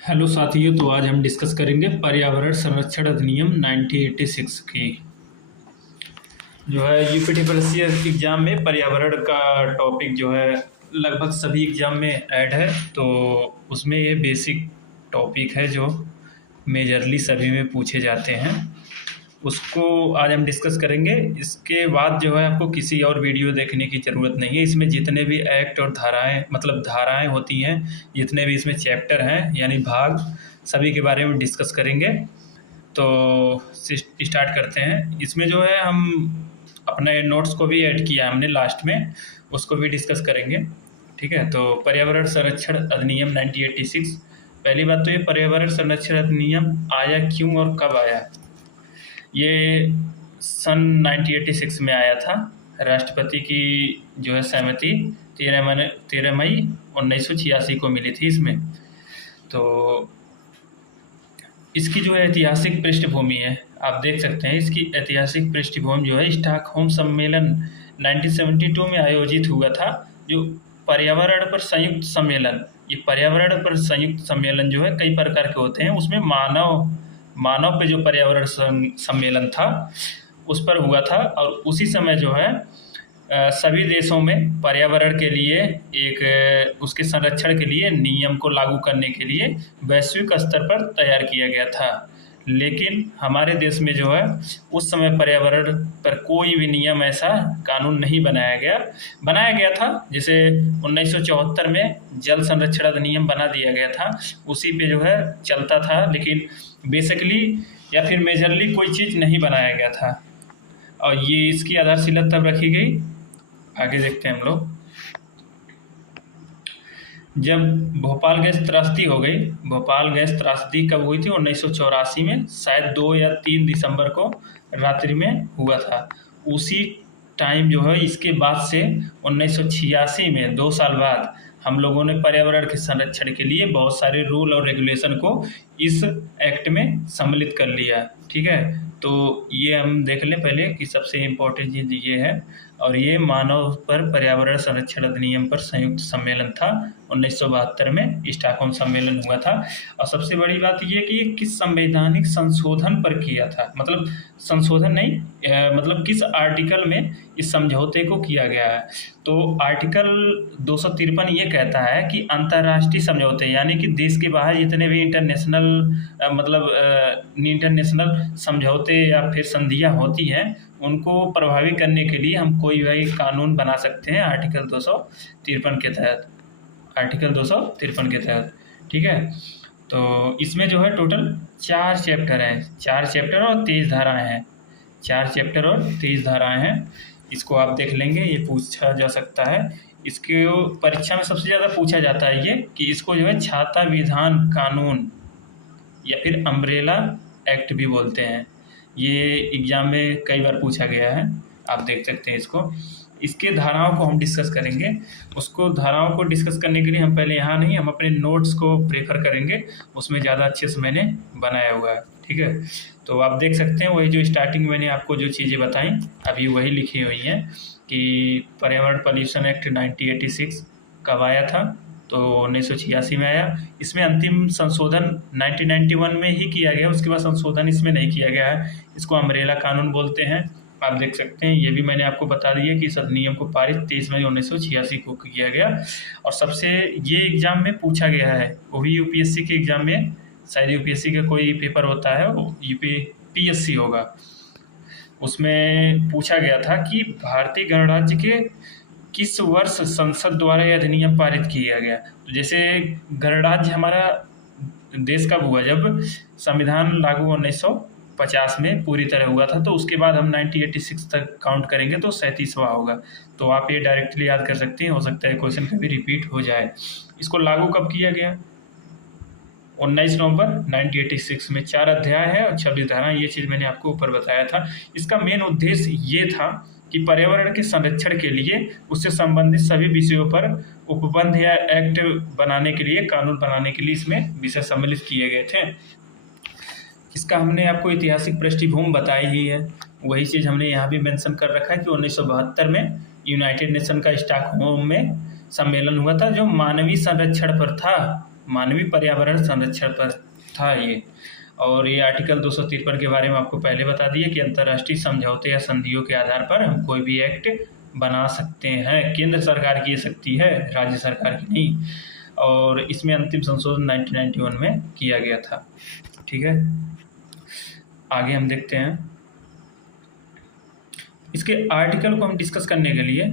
Hello साथियों, तो आज हम डिस्कस करेंगे पर्यावरण संरक्षण अधिनियम 1986 की। जो है यूपीटीपीएससी एग्जाम में पर्यावरण का टॉपिक जो है लगभग सभी एग्जाम में ऐड है, तो उसमें ये बेसिक टॉपिक है जो मेजरली सभी में पूछे जाते हैं। उसको आज हम डिस्कस करेंगे। इसके बाद जो है आपको किसी और वीडियो देखने की ज़रूरत नहीं है। इसमें जितने भी एक्ट और धाराएं मतलब धाराएं होती हैं, जितने भी इसमें चैप्टर हैं यानी भाग, सभी के बारे में डिस्कस करेंगे। तो स्टार्ट करते हैं। इसमें जो है हम अपने नोट्स को भी ऐड किया हमने लास्ट में, उसको भी डिस्कस करेंगे। ठीक है, तो पर्यावरण संरक्षण अधिनियम 1986। पहली बात तो ये पर्यावरण संरक्षण अधिनियम आया क्यों और कब आया। ये सन 1986 में आया था। राष्ट्रपति की जो है सहमति 13 मई 1986 को मिली थी इसमें। तो इसकी जो है ऐतिहासिक पृष्ठभूमि है, आप देख सकते हैं। इसकी ऐतिहासिक पृष्ठभूमि जो है स्टॉकहोम सम्मेलन 1972 में आयोजित हुआ था, जो पर्यावरण पर संयुक्त सम्मेलन। ये पर्यावरण पर संयुक्त सम्मेलन जो है कई प्रकार के होते हैं, उसमें मानव पे जो पर्यावरण सम्मेलन था उस पर हुआ था। और उसी समय जो है सभी देशों में पर्यावरण के लिए उसके संरक्षण के लिए नियम को लागू करने के लिए वैश्विक स्तर पर तैयार किया गया था। लेकिन हमारे देश में जो है उस समय पर्यावरण पर कोई भी नियम, ऐसा कानून नहीं बनाया गया था। जैसे 1974 में जल संरक्षण अधिनियम बना दिया गया था, उसी पे जो है चलता था, लेकिन बेसिकली या फिर मेजरली कोई चीज़ नहीं बनाया गया था। और ये इसकी आधारशिला तब रखी गई, आगे देखते हैं हम लोग। जब भोपाल गैस त्रासदी हो गई। भोपाल गैस त्रासदी कब हुई थी? 1984 में, शायद 2 या 3 दिसंबर को रात्रि में हुआ था। उसी टाइम जो है इसके बाद से 1986 में 2 साल बाद हम लोगों ने पर्यावरण के संरक्षण के लिए बहुत सारे रूल और रेगुलेशन को इस एक्ट में सम्मिलित कर लिया। ठीक है, तो ये हम देख लें पहले कि सबसे इम्पोर्टेंट चीज़ ये है। और ये मानव पर पर्यावरण संरक्षण अधिनियम पर संयुक्त सम्मेलन था, 1972 में स्टॉकहोम सम्मेलन हुआ था। और सबसे बड़ी बात ये कि ये किस संवैधानिक संशोधन पर किया था, मतलब संशोधन नहीं, मतलब किस आर्टिकल में इस समझौते को किया गया है। तो आर्टिकल 253 ये कहता है कि अंतर्राष्ट्रीय समझौते यानी कि देश के बाहर जितने भी इंटरनेशनल समझौते या फिर संधियाँ होती हैं, उनको प्रभावी करने के लिए हम कोई भी कानून बना सकते हैं आर्टिकल 253 के तहत। ठीक है, तो इसमें जो है टोटल 4 चैप्टर हैं, 4 चैप्टर और 23 धाराएं हैं। 4 चैप्टर और 23 धाराएं हैं। इसको आप देख लेंगे, ये पूछा जा सकता है। इसके परीक्षा में सबसे ज़्यादा पूछा जाता है ये कि इसको जो है छाता विधान कानून या फिर अम्ब्रेला एक्ट भी बोलते हैं। ये एग्ज़ाम में कई बार पूछा गया है, आप देख सकते हैं इसको। इसके धाराओं को हम डिस्कस करेंगे। उसको धाराओं को डिस्कस करने के लिए हम पहले यहाँ नहीं, हम अपने नोट्स को प्रेफर करेंगे, उसमें ज़्यादा अच्छे से मैंने बनाया हुआ है। ठीक है, तो आप देख सकते हैं वही जो स्टार्टिंग मैंने आपको जो चीज़ें बताई अभी वही लिखी हुई हैं कि पर्यावरण पॉल्यूशन एक्ट 1986 कब आया था, तो 1986 में आया। इसमें अंतिम संशोधन 1991 में ही किया गया, उसके बाद संशोधन इसमें नहीं किया गया है। इसको अम्ब्रेला कानून बोलते हैं, आप देख सकते हैं। ये भी मैंने आपको बता दिया कि इस अधिनियम को पारित 23 मई 1986 को किया गया। और सबसे ये एग्ज़ाम में पूछा गया है, वो भी यूपीएससी के एग्ज़ाम में, शायद यूपीएससी का कोई पेपर होता है, वो यूपीएससी होगा, उसमें पूछा गया था कि भारतीय गणराज्य के किस वर्ष संसद द्वारा यह अधिनियम पारित किया गया। तो जैसे गणराज्य हमारा देश कब हुआ? जब संविधान लागू 1950 में पूरी तरह हुआ था, तो उसके बाद हम 1986 तक काउंट करेंगे तो 37वां होगा। तो आप ये डायरेक्टली याद कर सकते हैं, हो सकता है क्वेश्चन कभी रिपीट हो जाए। इसको लागू कब किया गया? 19 नवंबर 1986 में। 4 अध्याय है और 26 धाराएं, ये चीज़ मैंने आपको ऊपर बताया था। इसका मेन उद्देश्य ये था कि पर्यावरण के संरक्षण के लिए उससे संबंधित सभी विषयों पर उपबंध या एक्ट बनाने के लिए, कानून बनाने के लिए इसमें विषय सम्मिलित किए गए थे। इसका हमने आपको ऐतिहासिक पृष्ठभूमि बताई ही है, वही चीज़ हमने यहाँ भी मेंशन कर रखा है कि 1972 में यूनाइटेड नेशन का स्टॉकहोम में सम्मेलन हुआ था, जो मानवीय संरक्षण पर था। मानवीय पर्यावरण संरक्षण पर था ये। और ये आर्टिकल 253 के बारे में आपको पहले बता दिए कि अंतर्राष्ट्रीय समझौते या संधियों के आधार पर हम कोई भी एक्ट बना सकते हैं। केंद्र सरकार की ये शक्ति है, राज्य सरकार की नहीं। और इसमें अंतिम संशोधन 1991 में किया गया था। ठीक है, आगे हम देखते हैं। इसके आर्टिकल को हम डिस्कस करने के लिए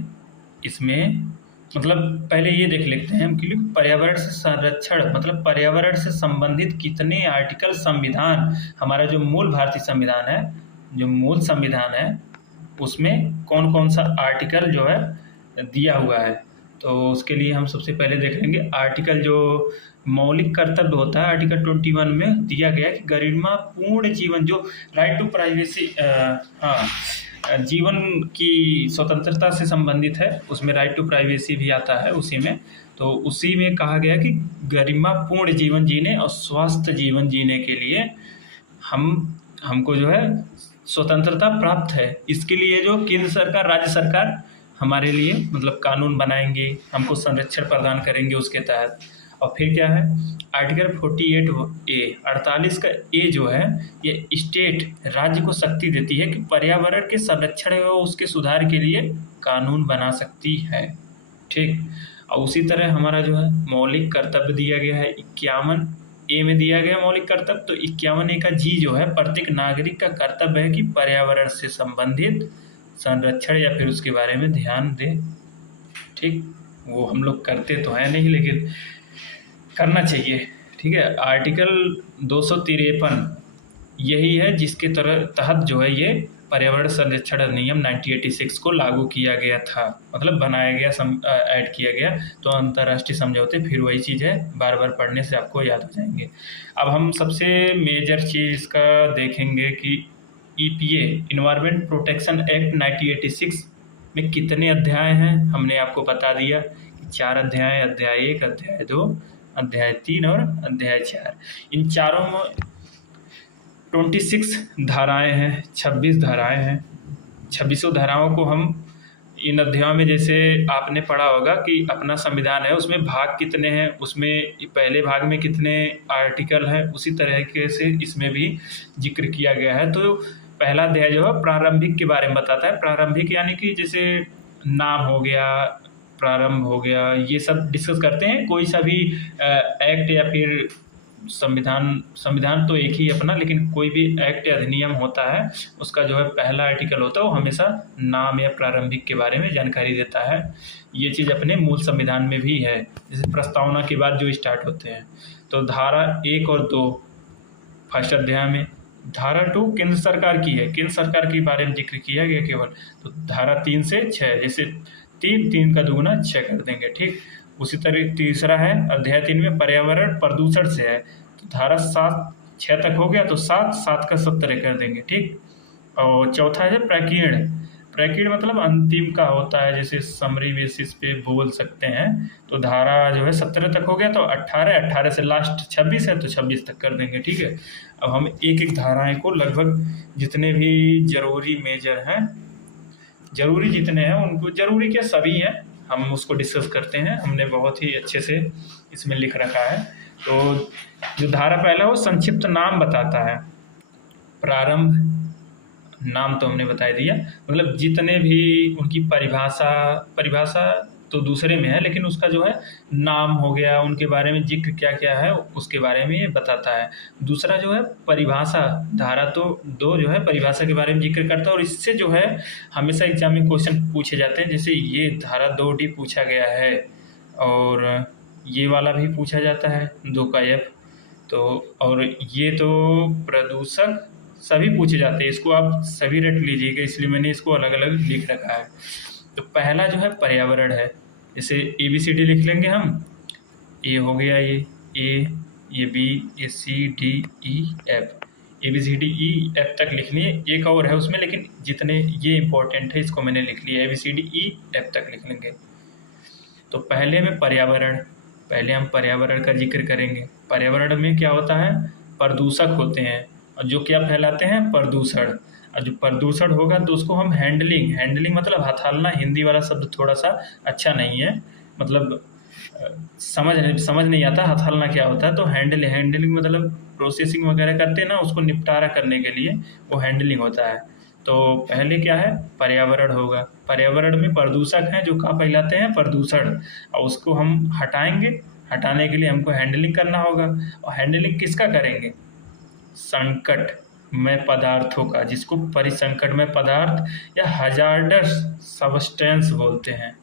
इसमें मतलब पहले ये देख लेते हैं हम कि पर्यावरण से संरक्षण मतलब पर्यावरण से संबंधित कितने आर्टिकल संविधान, हमारा जो मूल भारतीय संविधान है, जो मूल संविधान है उसमें कौन कौन सा आर्टिकल जो है दिया हुआ है। तो उसके लिए हम सबसे पहले देख लेंगे आर्टिकल जो मौलिक कर्तव्य होता है। आर्टिकल 21 में दिया गया कि गरिमापूर्ण जीवन, जो राइट टू प्राइवेसी, जीवन की स्वतंत्रता से संबंधित है, उसमें राइट टू प्राइवेसी भी आता है उसी में। तो उसी में कहा गया कि गरिमापूर्ण जीवन जीने और स्वस्थ जीवन जीने के लिए हमको जो है स्वतंत्रता प्राप्त है। इसके लिए जो केंद्र सरकार, राज्य सरकार हमारे लिए मतलब कानून बनाएंगे, हमको संरक्षण प्रदान करेंगे उसके तहत। और फिर क्या है, आर्टिकल 48A 48 का ए जो है ये स्टेट, राज्य को शक्ति देती है कि पर्यावरण के संरक्षण और उसके सुधार के लिए कानून बना सकती है। ठीक, और उसी तरह हमारा जो है मौलिक कर्तव्य दिया गया है 51A में दिया गया मौलिक कर्तव्य। तो 51A का जी जो है प्रत्येक नागरिक का कर्तव्य है कि पर्यावरण से संबंधित संरक्षण या फिर उसके बारे में ध्यान दे। ठीक, वो हम लोग करते तो हैं नहीं, लेकिन करना चाहिए। ठीक है, आर्टिकल 253 यही है जिसके तहत जो है ये पर्यावरण संरक्षण अधिनियम 1986 को लागू किया गया था, मतलब बनाया गया, ऐड किया गया। तो अंतर्राष्ट्रीय समझौते फिर वही चीज़ है, बार बार पढ़ने से आपको याद हो जाएंगे। अब हम सबसे मेजर चीज़ इसका देखेंगे कि EPA इन्वायरमेंट प्रोटेक्शन एक्ट 1986 में कितने अध्याय हैं। हमने आपको बता दिया कि 4 अध्याय, अध्याय 1, अध्याय 2, अध्याय 3 और अध्याय 4। इन चारों में 26 धाराएं हैं, 26 धाराएं हैं। 26 धाराओं को हम इन अध्यायों में, जैसे आपने पढ़ा होगा कि अपना संविधान है उसमें भाग कितने हैं, उसमें पहले भाग में कितने आर्टिकल हैं, उसी तरीके से इसमें भी जिक्र किया गया है। तो पहला अध्याय जो है प्रारंभिक के बारे में बताता है। प्रारंभिक यानी कि जैसे नाम हो गया, प्रारंभ हो गया, ये सब डिस्कस करते हैं। कोई सा भी एक्ट या फिर संविधान तो एक ही अपना, लेकिन कोई भी एक्ट या अधिनियम होता है उसका जो है पहला आर्टिकल होता है वो हमेशा नाम या प्रारंभिक के बारे में जानकारी देता है। ये चीज़ अपने मूल संविधान में भी है, जैसे प्रस्तावना के बाद जो स्टार्ट होते हैं। तो धारा 1 और 2 फर्स्ट अध्याय में, धारा 2 केंद्र सरकार की है, केंद्र सरकार के बारे में जिक्र किया गया केवल। तो धारा 3 से 6, जैसे 3 का दुगुना 6 कर देंगे। ठीक, उसी तरह तीसरा है अध्याय 3 में पर्यावरण प्रदूषण से है, तो धारा 7 6 तक हो गया, तो 7 का 17 कर देंगे। ठीक, और चौथा है प्रकीर्ण। प्रकीर्ण मतलब अंतिम का होता है, जैसे समरी बेसिस पे बोल सकते हैं। तो धारा जो है 17 तक हो गया, तो 18 से लास्ट 26 है, तो 26 तक कर देंगे। ठीक है, अब हम एक एक धाराएं को लगभग जितने भी जरूरी मेजर हैं, जरूरी जितने हैं उनको, जरूरी क्या सभी हैं, हम उसको डिस्कस करते हैं। हमने बहुत ही अच्छे से इसमें लिख रखा है। तो जो धारा पहला वो संक्षिप्त नाम बताता है। प्रारंभ नाम तो हमने बता दिया, मतलब जितने भी उनकी परिभाषा तो दूसरे में है, लेकिन उसका जो है नाम हो गया, उनके बारे में जिक्र क्या क्या है उसके बारे में ये बताता है। दूसरा जो है परिभाषा, धारा तो 2 जो है परिभाषा के बारे में जिक्र करता है, और इससे जो है हमेशा एग्जाम में क्वेश्चन पूछे जाते हैं। जैसे ये धारा 2D पूछा गया है, और ये वाला भी पूछा जाता है 2 का F। तो और ये तो प्रदूषक सभी पूछे जाते हैं, इसको आप सभी रट लीजिएगा, इसलिए मैंने इसको अलग अलग लिख रखा है। तो पहला जो है पर्यावरण है, जैसे ABCD लिख लेंगे हम। ए हो गया, ये A, ये B, ये C, D, E, F, ABCDEF तक लिख लिए। एक और है उसमें, लेकिन जितने ये इंपॉर्टेंट है इसको मैंने लिख लिया, ABCDEF तक लिख लेंगे। तो पहले में पर्यावरण, पहले हम पर्यावरण का जिक्र करेंगे। पर्यावरण में क्या होता है, प्रदूषक होते हैं, और जो क्या फैलाते हैं, प्रदूषण। और जो प्रदूषण होगा तो उसको हम हैंडलिंग मतलब हथालना, हिंदी वाला शब्द थोड़ा सा अच्छा नहीं है, मतलब समझ नहीं आता हथलना क्या होता है। तो हैंडलिंग मतलब प्रोसेसिंग वगैरह करते हैं ना, उसको निपटारा करने के लिए वो हैंडलिंग होता है। तो पहले क्या है, पर्यावरण होगा। पर्यावरण में प्रदूषक हैं जो कहाँ फैलाते हैं, प्रदूषण, और उसको हम हटाएंगे। हटाने के लिए हमको हैंडलिंग करना होगा। और हैंडलिंग किसका करेंगे, संकट में पदार्थों का, जिसको परिसंकट में पदार्थ या हजार्डस सब्सटेंस बोलते हैं।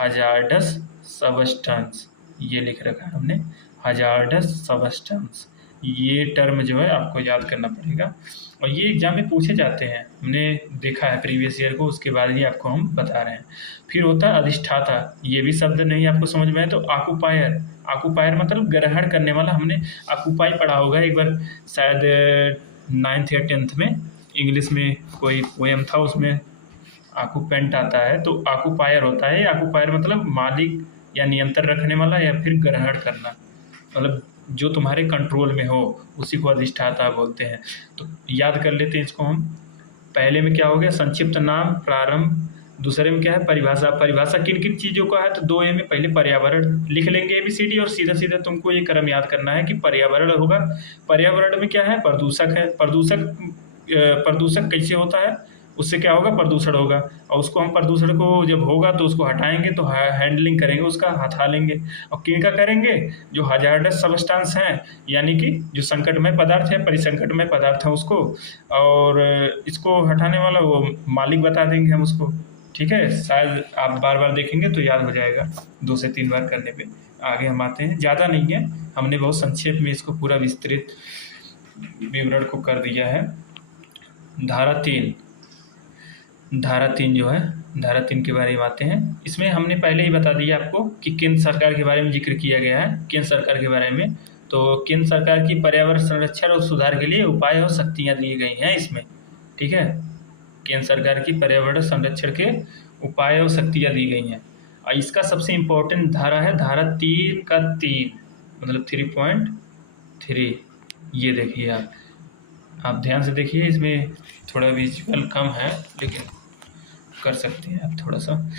हजार्डस सब्सटेंस ये लिख रखा है हमने, हजार्डस सब्सटेंस। ये टर्म जो है आपको याद करना पड़ेगा, और ये एग्जाम में पूछे जाते हैं, हमने देखा है प्रीवियस ईयर को, उसके बाद ही आपको हम बता रहे हैं। फिर होता है अधिष्ठाता, ये भी शब्द नहीं आपको समझ में आए तो ऑक्यूपायर। ऑक्यूपायर मतलब ग्रहण करने वाला। हमने ऑक्यूपाई पढ़ा होगा एक बार, शायद 9th या 10th में इंग्लिश में कोई पोएम था, उसमें ऑक्यूपेंट आता है, तो ऑक्यूपायर होता है। ऑक्यूपायर मतलब मालिक या नियंत्रण रखने वाला या फिर ग्रहण करना, मतलब जो तुम्हारे कंट्रोल में हो उसी को अधिष्ठाता बोलते हैं। तो याद कर लेते हैं इसको हम। पहले में क्या हो गया, संक्षिप्त नाम, प्रारंभ। दूसरे में क्या है, परिभाषा। परिभाषा किन किन चीज़ों का है, तो 2A में पहले पर्यावरण लिख लेंगे ABCD, और सीधा सीधा तुमको ये क्रम याद करना है कि पर्यावरण होगा। पर्यावरण में क्या है, प्रदूषक है। प्रदूषक कैसे होता है, उससे क्या होगा, प्रदूषण होगा, और उसको हम प्रदूषण को जब होगा तो उसको हटाएंगे, तो हैंडलिंग करेंगे, उसका हटा लेंगे। और किन का करेंगे, जो हजार्डस सब्सटेंस हैं, यानी कि जो संकटमय पदार्थ है, परिसंकटमय पदार्थ है उसको, और इसको हटाने वाला वो मालिक बता देंगे हम उसको। ठीक है, शायद आप बार बार देखेंगे तो याद हो जाएगा, 2 से 3 बार करने पे। आगे हम आते हैं, ज़्यादा नहीं है, हमने बहुत संक्षेप में इसको पूरा विस्तृत विवरण को कर दिया है। धारा 3 जो है, धारा 3 के बारे में आते हैं। इसमें हमने पहले ही बता दिया आपको कि केंद्र सरकार के बारे में जिक्र किया गया है, केंद्र सरकार के बारे में। तो केंद्र सरकार की पर्यावरण संरक्षण और सुधार के लिए उपाय और शक्तियाँ दी गई हैं इसमें। ठीक है, केंद्र सरकार की पर्यावरण संरक्षण के उपाय और शक्तियाँ दी गई हैं। और इसका सबसे इम्पोर्टेंट धारा है धारा 3 का 3, मतलब 3.3। ये देखिए आप ध्यान से देखिए, इसमें थोड़ा विजुअल कम है लेकिन कर सकते हैं आप थोड़ा सा।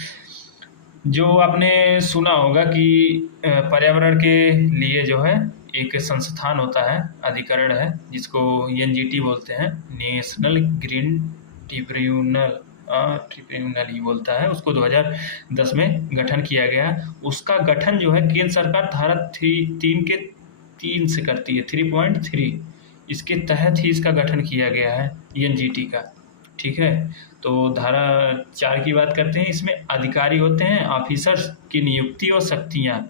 जो आपने सुना होगा कि पर्यावरण के लिए जो है एक संस्थान होता है, अधिकरण है, जिसको NGT बोलते हैं, नेशनल ग्रीन ट्रिब्यूनल ही बोलता है उसको। 2010 में गठन किया गया। उसका गठन जो है केंद्र सरकार धारा 3 के 3 से करती है, 3.3। इसके तहत ही इसका गठन किया गया है NGT का। ठीक है, तो धारा 4 की बात करते हैं। इसमें अधिकारी होते हैं, ऑफिसर्स की नियुक्ति और शक्तियाँ।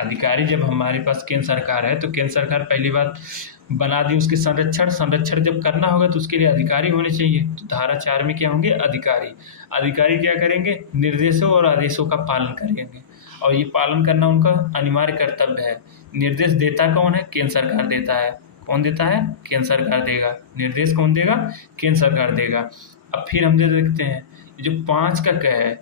अधिकारी जब हमारे पास केंद्र सरकार है तो केंद्र सरकार पहली बात बना दी उसके संरक्षण जब करना होगा तो उसके लिए अधिकारी होने चाहिए। तो धारा 4 में क्या होंगे, अधिकारी क्या करेंगे, निर्देशों और आदेशों का पालन करेंगे, और ये पालन करना उनका अनिवार्य कर्तव्य है। निर्देश देता कौन है, केंद्र सरकार देता है। कौन देता है, केंद्र सरकार देगा। निर्देश कौन देगा, केंद्र सरकार देगा। अब फिर हम देखते हैं जो 5 का क है,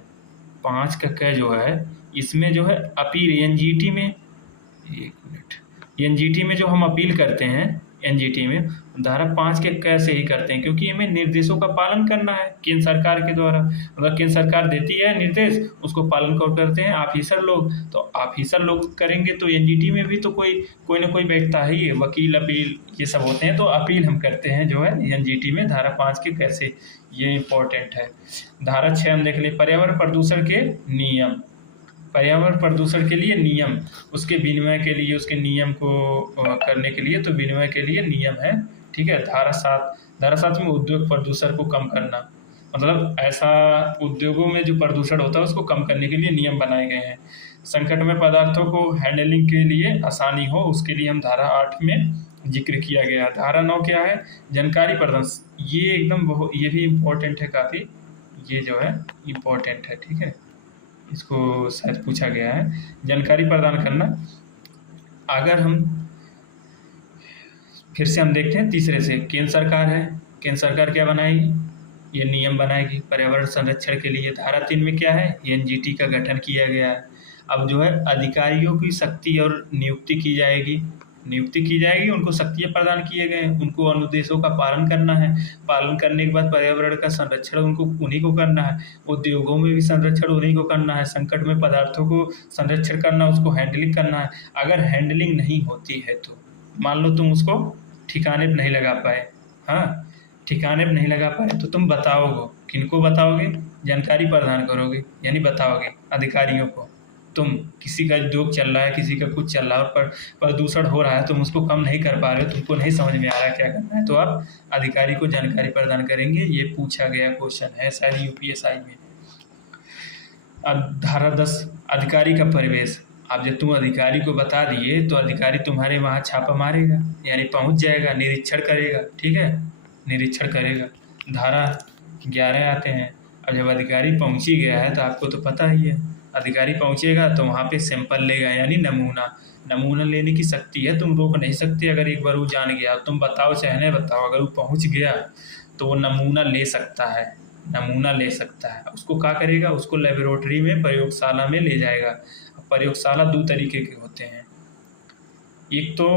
5 का क जो है, इसमें जो है अपील NGT में, एक मिनट, NGT में जो हम अपील करते हैं, NGT में धारा 5 के क से ही करते हैं, क्योंकि हमें निर्देशों का पालन करना है केंद्र सरकार के द्वारा। अगर केंद्र सरकार देती है निर्देश, उसको पालन कौन करते हैं, ऑफिसर लोग। तो ऑफिसर लोग करेंगे तो NGT में भी तो कोई ना कोई बैठता है, ये वकील, अपील, ये सब होते हैं। तो अपील हम करते हैं जो है NGT में धारा 5 के क से, ये इम्पोर्टेंट है। धारा 6 हम देख ले, पर्यावरण प्रदूषण के नियम। पर्यावरण प्रदूषण के लिए नियम, उसके विनिमय के लिए, उसके नियम को करने के लिए, तो विनिमय के लिए नियम है। ठीक है, धारा 7 में उद्योग प्रदूषण को कम करना, मतलब ऐसा उद्योगों में जो प्रदूषण होता है उसको कम करने के लिए नियम बनाए गए हैं। संकट में पदार्थों को हैंडलिंग के लिए आसानी हो, उसके लिए हम धारा 8 में जिक्र किया गया। धारा 9 क्या है, जानकारी प्रदान। ये एकदम ये भी इम्पोर्टेंट है काफ़ी, ये जो है इम्पोर्टेंट है। ठीक है, इसको शायद पूछा गया है, जानकारी प्रदान करना। अगर हम फिर से हम देखते हैं तीसरे से, केंद्र सरकार है, केंद्र सरकार क्या बनाएगी, ये नियम बनाएगी पर्यावरण संरक्षण के लिए। धारा 3 में क्या है, NGT का गठन किया गया है। अब जो है अधिकारियों की शक्ति और नियुक्ति की जाएगी। नियुक्ति की जाएगी, उनको शक्तियाँ प्रदान किए गए हैं, उनको अनुदेशों का पालन करना है। पालन करने के बाद पर्यावरण का संरक्षण उनको उन्हीं को करना है। उद्योगों में भी संरक्षण उन्हीं को करना है। संकट में पदार्थों को संरक्षण करना, उसको हैंडलिंग करना है। अगर हैंडलिंग नहीं होती है तो मान लो तुम उसको ठिकाने पे नहीं लगा पाए, हाँ, ठिकाने पे नहीं लगा पाए तो तुम बताओगे, किनको बताओगे? जानकारी प्रदान करोगे, यानी बताओगे अधिकारियों को। तुम किसी का उद्योग चल रहा है, किसी का कुछ चल रहा है और प्रदूषण हो रहा है, तुम उसको कम नहीं कर पा रहे हो, तुमको नहीं समझ में आ रहा क्या करना है, तो आप अधिकारी को जानकारी प्रदान करेंगे। ये पूछा गया क्वेश्चन है शायद यूपीएसआई में। अब धारा 10 अधिकारी का परिवेश। अब जब तुम अधिकारी को बता दिए तो अधिकारी तुम्हारे वहाँ छापा मारेगा, यानी पहुँच जाएगा, निरीक्षण करेगा, ठीक है, निरीक्षण करेगा। धारा 11 आते हैं। अब जब अधिकारी पहुँच ही गया है तो आपको तो पता ही है, अधिकारी पहुँचेगा तो वहाँ पे सैंपल लेगा, यानी नमूना लेने की शक्ति है, तुम रोक नहीं सकते। अगर एक बार वो जान गया, तुम बताओ चाहे नहीं बताओ, अगर वो पहुँच गया तो वो नमूना ले सकता है, नमूना ले सकता है। उसको क्या करेगा? उसको लेबोरेटरी में, प्रयोगशाला में ले जाएगा। प्रयोगशाला दो तरीके के होते हैं, एक तो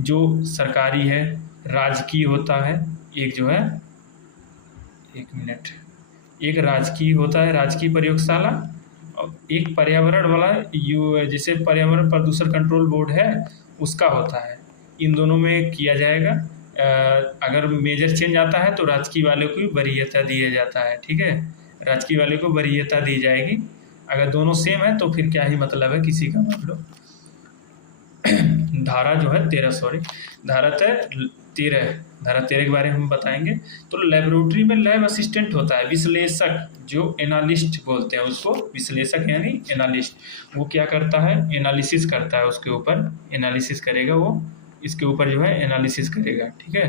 जो सरकारी है, राजकीय होता है, एक जो है, एक मिनट, एक राजकीय होता है, राजकीय प्रयोगशाला, और एक पर्यावरण वाला जैसे पर्यावरण प्रदूषण कंट्रोल बोर्ड है उसका होता है। इन दोनों में किया जाएगा। अगर मेजर चेंज आता है तो राजकीय वाले को वरीयता दिया जाता है, ठीक है, राजकीय वाले को वरीयता दी जाएगी। अगर दोनों सेम है तो फिर क्या ही मतलब है किसी का, मान लो धारा जो है 13, धारा 13 के बारे में हम बताएंगे। तो लेबोरेटरी में लैब असिस्टेंट होता है, विश्लेषक, जो एनालिस्ट बोलते हैं उसको, विश्लेषक यानी एनालिस्ट। वो क्या करता है? एनालिसिस करता है, उसके ऊपर एनालिसिस करेगा, वो इसके ऊपर जो है एनालिसिस करेगा, ठीक है,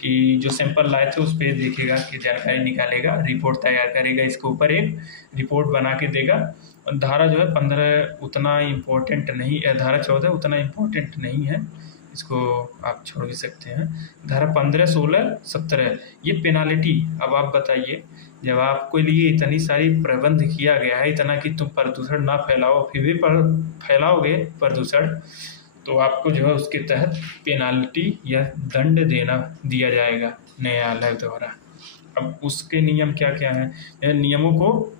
कि जो सैंपल लाए थे उस पर देखेगा, कि जानकारी निकालेगा, रिपोर्ट तैयार करेगा, इसके ऊपर एक रिपोर्ट बना के देगा। और धारा जो है 15 उतना इम्पोर्टेंट नहीं, धारा 14 उतना इम्पोर्टेंट नहीं है, इसको आप छोड़ भी सकते हैं। धारा 15, 16, 17 ये पेनाल्टी। अब आप बताइए, जब आपके लिए इतनी सारी प्रबंध किया गया है, इतना कि तुम प्रदूषण ना फैलाओ, फिर भी फैलाओगे प्रदूषण, तो आपको जो है उसके तहत पेनाल्टी या दंड दिया जाएगा न्यायालय द्वारा। अब उसके नियम क्या क्या हैं? नियमों को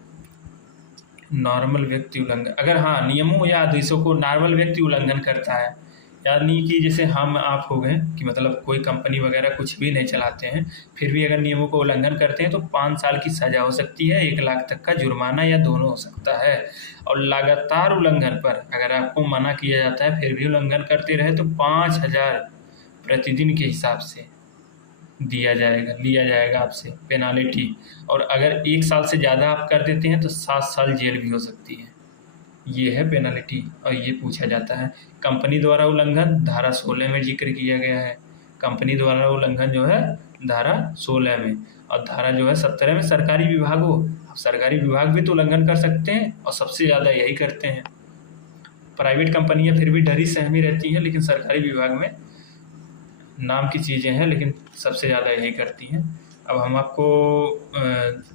नॉर्मल व्यक्ति उल्लंघन, अगर हाँ नियमों या आदेशों को नॉर्मल व्यक्ति उल्लंघन करता है, यानी कि जैसे हम आप हो गए कि मतलब कोई कंपनी वगैरह कुछ भी नहीं चलाते हैं, फिर भी अगर नियमों को उल्लंघन करते हैं तो 5 साल की सज़ा हो सकती है, 1 लाख तक का जुर्माना या दोनों हो सकता है। और लगातार उल्लंघन पर अगर आपको मना किया जाता है फिर भी उल्लंघन करते रहे तो 5,000 प्रतिदिन के हिसाब से लिया जाएगा आपसे पेनाल्टी। और अगर 1 साल से ज़्यादा आप कर देते हैं तो 7 साल जेल भी हो सकती है। ये है पेनाल्टी। और ये पूछा जाता है कंपनी द्वारा उल्लंघन, धारा 16 में जिक्र किया गया है। कंपनी द्वारा उल्लंघन जो है धारा 16 में, और धारा जो है 17 में सरकारी विभागों, अब सरकारी विभाग भी तो उल्लंघन कर सकते हैं और सबसे ज़्यादा यही करते हैं। प्राइवेट कंपनियां फिर भी डरी सहमी रहती हैं, लेकिन सरकारी विभाग में नाम की चीज़ें हैं, लेकिन सबसे ज़्यादा यही करती हैं। अब हम आपको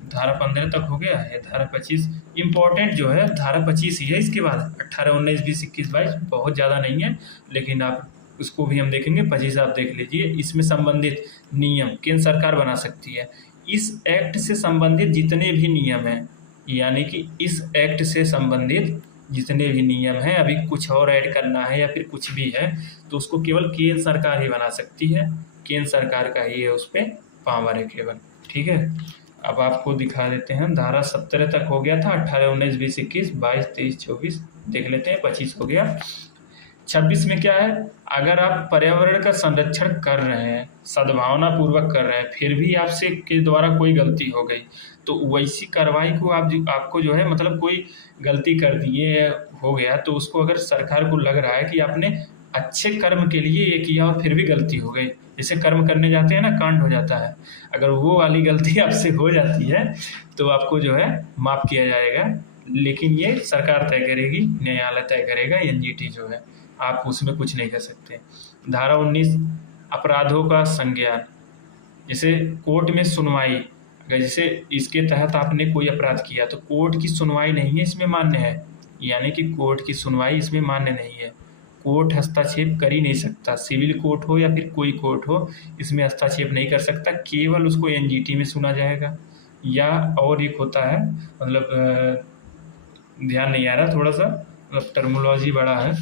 धारा 15 तक हो गया है। धारा 25 इम्पोर्टेंट जो है धारा 25 ही है, इसके बाद 18, 19, 20, 21, 22 बहुत ज़्यादा नहीं है, लेकिन आप उसको भी हम देखेंगे। 25 आप देख लीजिए। इसमें संबंधित नियम केंद्र सरकार बना सकती है। इस एक्ट से संबंधित जितने भी नियम हैं, यानी कि इस एक्ट से संबंधित जितने भी नियम हैं, अभी कुछ और ऐड करना है या फिर कुछ भी है तो उसको केवल केंद्र सरकार ही बना सकती है। केंद्र सरकार का ही है उस पर पावर है केवल, ठीक है। अब आपको दिखा देते हैं। धारा 17 तक हो गया था, 18, 19, 20, 21, 22, 23, 24 देख लेते हैं। 25 हो गया। 26 में क्या है? अगर आप पर्यावरण का संरक्षण कर रहे हैं, सद्भावना पूर्वक कर रहे हैं, फिर भी आपसे के द्वारा कोई गलती हो गई तो वैसी कार्रवाई को आपको जो है मतलब कोई गलती कर दिए हो गया तो उसको अगर सरकार को लग रहा है कि आपने अच्छे कर्म के लिए ये किया और फिर भी गलती हो गई, जैसे कर्म करने जाते हैं ना, कांड हो जाता है, अगर वो वाली गलती आपसे हो जाती है तो आपको जो है माफ़ किया जाएगा। लेकिन ये सरकार तय करेगी, न्यायालय तय करेगा, एनजीटी जो है, आप उसमें कुछ नहीं कर सकते। धारा 19 अपराधों का संज्ञान, जैसे कोर्ट में सुनवाई, अगर जैसे इसके तहत आपने कोई अपराध किया तो कोर्ट की सुनवाई नहीं है इसमें मान्य है, यानी कि कोर्ट की सुनवाई इसमें मान्य नहीं है। कोर्ट हस्तक्षेप कर ही नहीं सकता। सिविल कोर्ट हो या फिर कोई कोर्ट हो, इसमें हस्तक्षेप नहीं कर सकता। केवल उसको एनजीटी में सुना जाएगा। या और एक होता है, मतलब ध्यान नहीं आ रहा थोड़ा सा, मतलब टर्मोलॉजी बड़ा है।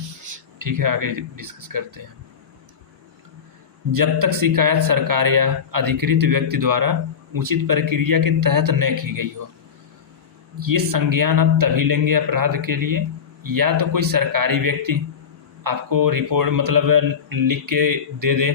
ठीक है, आगे डिस्कस करते हैं। जब तक शिकायत सरकार या अधिकृत व्यक्ति द्वारा उचित प्रक्रिया के तहत न की गई हो। ये संज्ञान आप तभी लेंगे अपराध के लिए, या तो कोई सरकारी व्यक्ति आपको रिपोर्ट मतलब लिख के दे दे,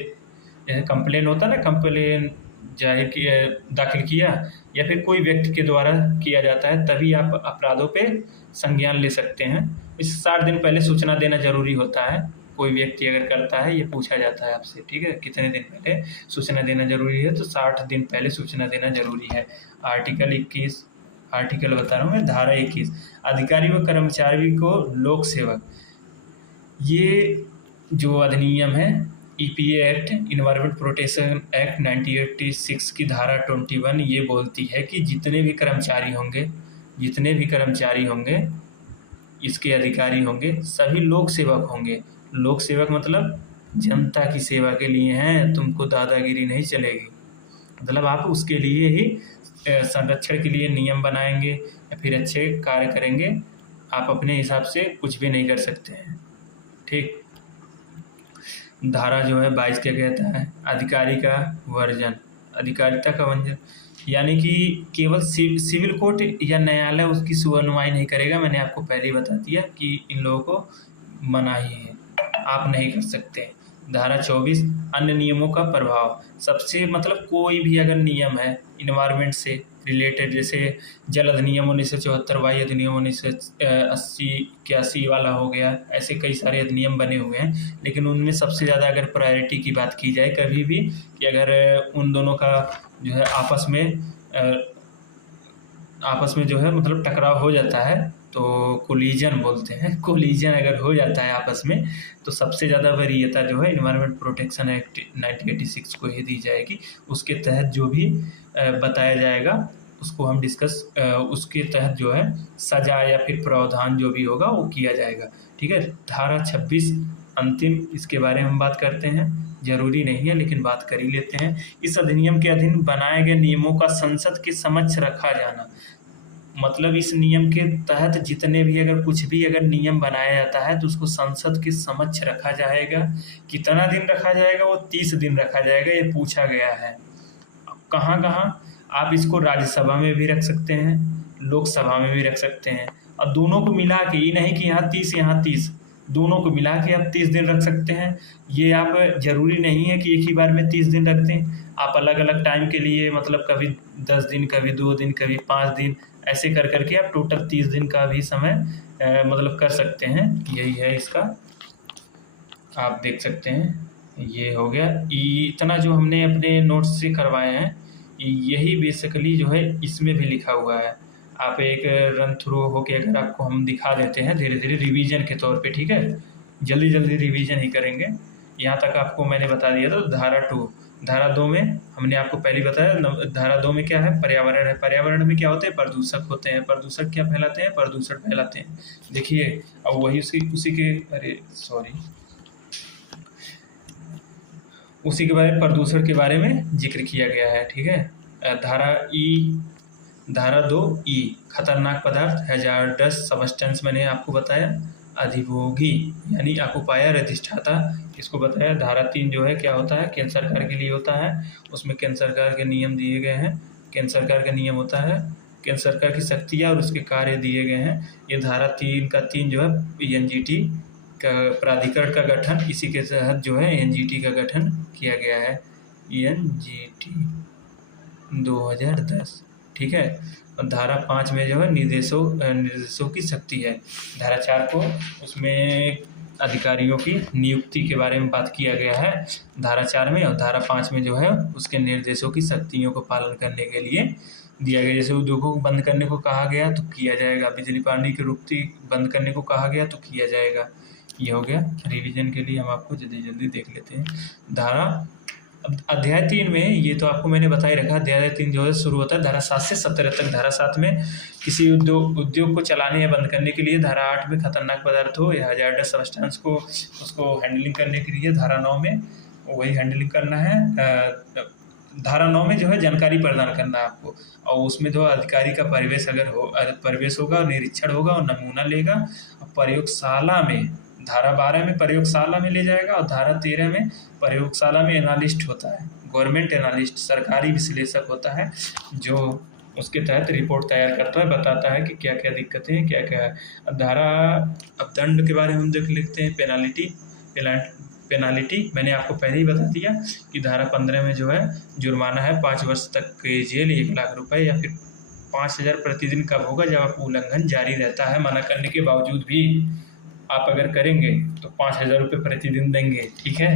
जैसे कंप्लेन होता है ना, कंप्लेन जाहिर किया दाखिल किया, या फिर कोई व्यक्ति के द्वारा किया जाता है, तभी आप अपराधों पे संज्ञान ले सकते हैं। इस 60 दिन पहले सूचना देना जरूरी होता है। कोई व्यक्ति अगर करता है, ये पूछा जाता है आपसे, ठीक है, कितने दिन पहले सूचना देना जरूरी है, तो 60 दिन पहले सूचना देना जरूरी है। आर्टिकल 21, आर्टिकल बता रहा हूँ मैं, धारा 21, अधिकारी व कर्मचारी को लोक सेवक। ये जो अधिनियम है EPA act, environment protection act 1986 की धारा 21 ये बोलती है कि जितने भी कर्मचारी होंगे इसके अधिकारी होंगे, सभी लोक सेवक होंगे। लोक सेवक मतलब जनता की सेवा के लिए हैं, तुमको दादागिरी नहीं चलेगी। मतलब आप उसके लिए ही संरक्षण के लिए नियम बनाएंगे या फिर अच्छे कार्य करेंगे। आप अपने हिसाब से कुछ भी नहीं कर सकते हैं, ठीक। धारा जो है 22 क्या कहता है, अधिकारी का वर्जन, अधिकारिता का वर्जन, यानी कि केवल सिविल कोर्ट या न्यायालय उसकी सुनवाई नहीं करेगा। मैंने आपको पहले ही बता दिया कि इन लोगों को मनाही है, आप नहीं कर सकते। धारा 24, अन्य नियमों का प्रभाव। सबसे मतलब कोई भी अगर नियम है इन्वायरमेंट से रिलेटेड, जैसे जल अधिनियम 1974, वायु अधिनियम 1980-81 वाला हो गया, ऐसे कई सारे अधिनियम बने हुए हैं। लेकिन उनमें सबसे ज़्यादा अगर प्रायोरिटी की बात की जाए कभी भी, कि अगर उन दोनों का जो है आपस में जो है मतलब टकराव हो जाता है, तो कोलिजन बोलते हैं, कोलिजन अगर हो जाता है आपस में, तो सबसे ज़्यादा वरीयता जो है इन्वायरमेंट प्रोटेक्शन एक्ट 1986 को ही दी जाएगी। उसके तहत जो भी बताया जाएगा उसको हम उसके तहत जो है सजा या फिर प्रावधान जो भी होगा वो किया जाएगा, ठीक है। धारा 26 अंतिम, इसके बारे में हम बात करते हैं, जरूरी नहीं है लेकिन बात कर ही लेते हैं। इस अधिनियम के अधीन बनाए गए नियमों का संसद के समक्ष रखा जाना। मतलब इस नियम के तहत जितने भी अगर कुछ भी अगर नियम बनाया जाता है तो उसको संसद के समक्ष रखा जाएगा। कितना दिन रखा जाएगा? वो 30 दिन रखा जाएगा, ये पूछा गया है। कहाँ कहाँ आप इसको राज्यसभा में भी रख सकते हैं, लोकसभा में भी रख सकते हैं, और दोनों को मिला के, ये नहीं कि यहाँ 30 यहाँ 30, दोनों को मिला के आप 30 दिन रख सकते हैं। ये आप जरूरी नहीं है कि एक ही बार में 30 दिन रख दें, आप अलग अलग टाइम के लिए, मतलब कभी 10 दिन, कभी 2 दिन, कभी 5 दिन, ऐसे कर करके आप टोटल 30 दिन का भी समय मतलब कर सकते हैं। यही है इसका, आप देख सकते हैं। ये हो गया, इतना जो हमने अपने नोट्स से करवाए हैं, यही बेसिकली जो है इसमें भी लिखा हुआ है। आप एक रन थ्रू होके अगर आपको हम दिखा देते हैं धीरे धीरे रिवीजन के तौर पे, ठीक है, जल्दी जल्दी रिवीजन ही करेंगे। यहाँ तक आपको मैंने बता दिया था। धारा 2, धारा 2 में हमने आपको पहले बताया, धारा 2 में क्या है, पर्यावरण है। पर्यावरण में क्या होते हैं? प्रदूषक होते हैं। प्रदूषक क्या फैलाते हैं? प्रदूषण फैलाते हैं। देखिए अब वही उसी के बारे में, प्रदूषण के बारे में जिक्र किया गया है, ठीक है। धारा 2E, खतरनाक पदार्थ, हैजार्डस सब्सटेंस, मैंने आपको बताया। अधिभोगी यानी ऑक्युपायर, अधिष्ठाता, इसको बताया। धारा 3 जो है क्या होता है? केंद्र सरकार के लिए होता है, उसमें केंद्र सरकार के नियम दिए गए हैं। केंद्र सरकार का नियम होता है, केंद्र सरकार की शक्तियाँ और उसके कार्य दिए गए हैं। ये धारा 3 का 3 जो है एनजीटी का प्राधिकरण का गठन, इसी के तहत जो है एनजीटी का गठन किया गया है, एनजीटी 2010, ठीक है। और धारा 5 में जो है निर्देशों की शक्ति है। धारा 4 को, उसमें अधिकारियों की नियुक्ति के बारे में बात किया गया है धारा 4 में, और धारा 5 में जो है उसके निर्देशों की शक्तियों को पालन करने के लिए दिया गया। जैसे उद्योगों को बंद करने को कहा गया तो किया जाएगा, बिजली पानी की रुकती बंद करने को कहा गया तो किया जाएगा। ये हो गया रिवीजन के लिए, हम आपको जल्दी जल्दी देख लेते हैं। धारा अब अध्याय 3 में ये तो आपको मैंने बता ही रखा, अध्याय 3 जो है शुरू होता है धारा 7 से 17 तक। धारा 7 में किसी उद्योग को चलाने या बंद करने के लिए, धारा 8 में खतरनाक पदार्थ हो या हजार्डस सब्सटेंस को उसको हैंडलिंग करने के लिए, धारा 9 में वही हैंडलिंग करना है। धारा 9 में जो है जानकारी प्रदान करना है आपको, और उसमें जो अधिकारी का परिवेश होगा, निरीक्षण होगा और नमूना लेगा। और प्रयोगशाला में धारा 12 में प्रयोगशाला में ले जाएगा, और धारा 13 में प्रयोगशाला में एनालिस्ट होता है, गवर्नमेंट एनालिस्ट, सरकारी विश्लेषक होता है, जो उसके तहत रिपोर्ट तैयार करता है, बताता है कि क्या क्या दिक्कतें हैं, क्या क्या है। अब दंड के बारे में हम देख लेते हैं। पेनाल्टी मैंने आपको पहले ही बता दिया कि धारा 15 में जो है जुर्माना है 5 वर्ष तक की जेल, 1 लाख रुपए, या फिर 5,000 प्रतिदिन कब होगा, जब आप उल्लंघन जारी रहता है, मना करने के बावजूद भी आप अगर करेंगे तो 5,000 रुपये प्रतिदिन देंगे। ठीक है,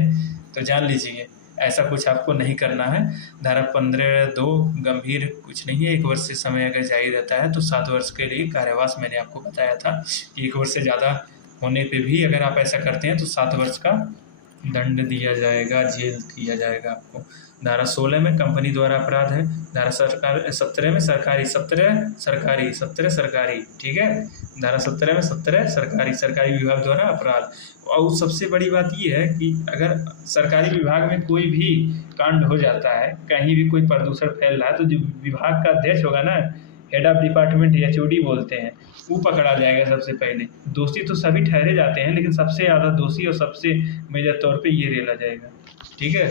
तो जान लीजिए ऐसा कुछ आपको नहीं करना है। धारा 15(2) गंभीर कुछ नहीं है, 1 वर्ष से समय अगर जारी रहता है तो 7 वर्ष के लिए कारावास, मैंने आपको बताया था कि 1 वर्ष से ज़्यादा होने पे भी अगर आप ऐसा करते हैं तो 7 वर्ष का दंड दिया जाएगा, जेल किया जाएगा आपको। धारा 16 में कंपनी द्वारा अपराध है। धारा 17 में सरकारी, ठीक है। धारा 17 में सरकारी विभाग द्वारा अपराध। और सबसे बड़ी बात ये है कि अगर सरकारी विभाग में कोई भी कांड हो जाता है, कहीं भी कोई प्रदूषण फैल रहा है, तो जो विभाग का अध्यक्ष होगा ना, हेड ऑफ डिपार्टमेंट HOD बोलते हैं, वो पकड़ा जाएगा सबसे पहले। दोषी तो सभी ठहरे जाते हैं, लेकिन सबसे ज़्यादा दोषी और सबसे मेजर तौर पे ये रेला जाएगा। ठीक है,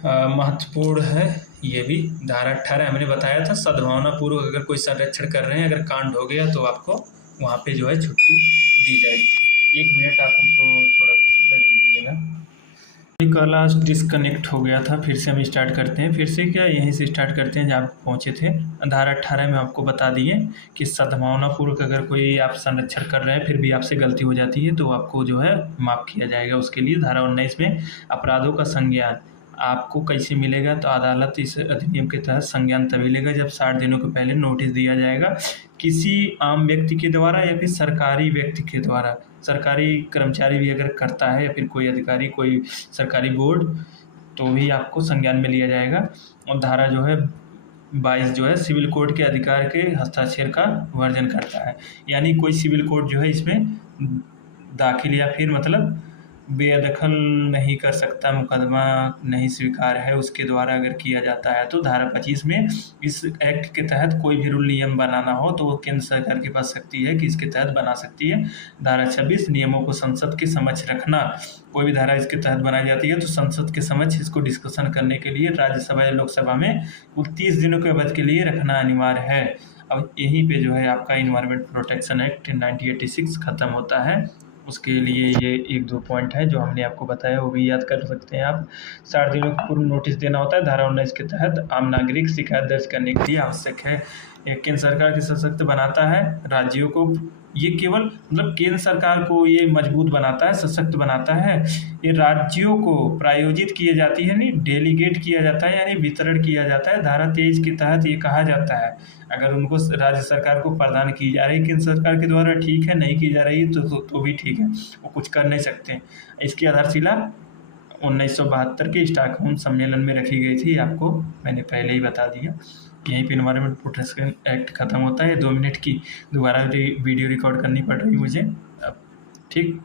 महत्वपूर्ण है ये भी। धारा 18 मैंने बताया था, सद्भावनापूर्वक अगर कोई संरक्षण कर रहे हैं, अगर कांड हो गया तो आपको वहाँ पे जो है छुट्टी दी जाएगी। 1 मिनट आप हमको थोड़ा सा समय दीजिएगा। क्लास डिस्कनेक्ट हो गया था, फिर से हम स्टार्ट करते हैं। फिर से क्या, यहीं से स्टार्ट करते हैं जहाँ आप पहुँचे थे। धारा 18 में आपको बता दिए कि सद्भावनापूर्वक अगर कोई आप संरक्षण कर रहे हैं, फिर भी आपसे गलती हो जाती है तो आपको जो है माफ़ किया जाएगा उसके लिए। धारा 19 में अपराधों का संज्ञान आपको कैसे मिलेगा, तो अदालत इस अधिनियम के तहत संज्ञान तभी लेगा जब 60 दिनों के पहले नोटिस दिया जाएगा किसी आम व्यक्ति के द्वारा या फिर सरकारी व्यक्ति के द्वारा। सरकारी कर्मचारी भी अगर करता है या फिर कोई अधिकारी, कोई सरकारी बोर्ड, तो भी आपको संज्ञान में लिया जाएगा। और धारा जो है 22 जो है सिविल कोड के अधिकार के हस्ताक्षर का वर्जन करता है। यानी कोई सिविल कोड जो है इसमें दाखिल या फिर मतलब बेदखल नहीं कर सकता, मुकदमा नहीं स्वीकार है उसके द्वारा अगर किया जाता है तो। धारा 25 में इस एक्ट के तहत कोई भी रूल नियम बनाना हो तो वो केंद्र सरकार के पास शक्ति है कि इसके तहत बना सकती है। धारा 26 नियमों को संसद के समक्ष रखना। कोई भी धारा इसके तहत बनाई जाती है तो संसद के समक्ष इसको डिस्कशन करने के लिए राज्यसभा या लोकसभा में कुल 30 दिनों के अवधि के लिए रखना अनिवार्य है। अब यहीं पे जो है आपका इन्वायरमेंट प्रोटेक्शन एक्ट 1986 खत्म होता है। उसके लिए ये 1-2 पॉइंट है जो हमने आपको बताया, वो भी याद कर सकते हैं आप। 60 दिनों के पूर्व नोटिस देना होता है। धारा 19 के तहत आम नागरिक शिकायत दर्ज करने के लिए आवश्यक है। केंद्र सरकार के सशक्त बनाता है, राज्यों को ये केवल मतलब केंद्र सरकार को ये मजबूत बनाता है, सशक्त बनाता है। ये राज्यों को प्रायोजित किए जाती है, नहीं डेलीगेट किया जाता है, यानी वितरण किया जाता है। धारा 23 के तहत ये कहा जाता है अगर उनको राज्य सरकार को प्रदान की जा रही केंद्र सरकार के द्वारा, ठीक है, नहीं की जा रही तो भी ठीक है, वो कुछ कर नहीं सकते। इसकी आधारशिला 1972 के स्टॉकहोम सम्मेलन में रखी गई थी, आपको मैंने पहले ही बता दिया। यहीं पे इन्वायरमेंट प्रोटेक्शन एक्ट खत्म होता है। 2 मिनट की दोबारा वीडियो रिकॉर्ड करनी पड़ रही मुझे अब, ठीक।